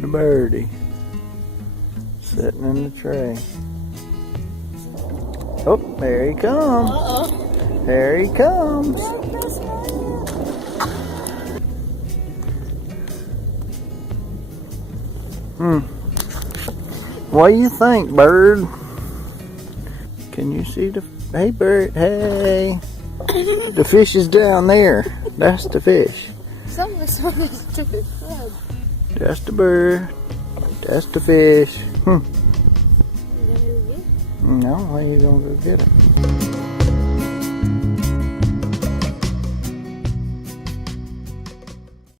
the birdie sitting in the tray. Oh, there he comes. Uh-oh. There he comes. What do you think, bird? Can you see the... Hey, bird. Hey. The fish is down there. That's the fish. Some of us want this to be flood. That's the bird. That's the fish. You gonna go get it? No, how you gonna go get it?